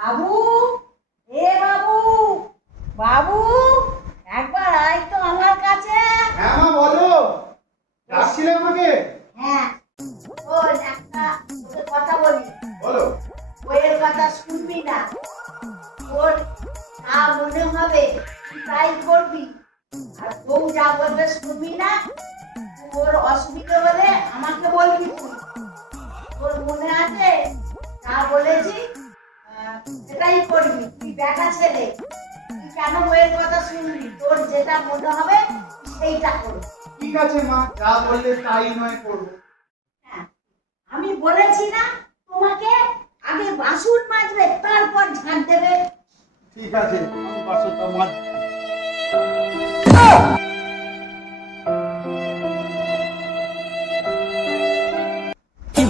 বাবু, এ বাবু, বাবু, একবার আয় তো আমার কাছে। হ্যাঁ মা বলো, ডাকছিলে আমাকে? হ্যাঁ, ওই একটা তোকে কথা বলি। বলো। বইয়ের কথা শুনবি না, তোর যা মনে হবে তুই তাই করবি, আর বউ যা বলবে শুনবি না। তোর অসুবিধা হলে আমাকে বলবি তুই। তোর মনে আছে যা বলেছি সেটাই করবি। তুই বেটা ছেলে, তুই কেন বইয়ের কথা শুনবি? তোর যেটা মনে হবে সেইটা করবি। ঠিক আছে মা, যা বললে তাই নয় করবো। হ্যাঁ, আমি বলেছি না তোমাকে আগে বাসন মাজবে তারপর ঝাঁট দেবে। ঠিক আছে, আমি বাসনটা মাজ। কি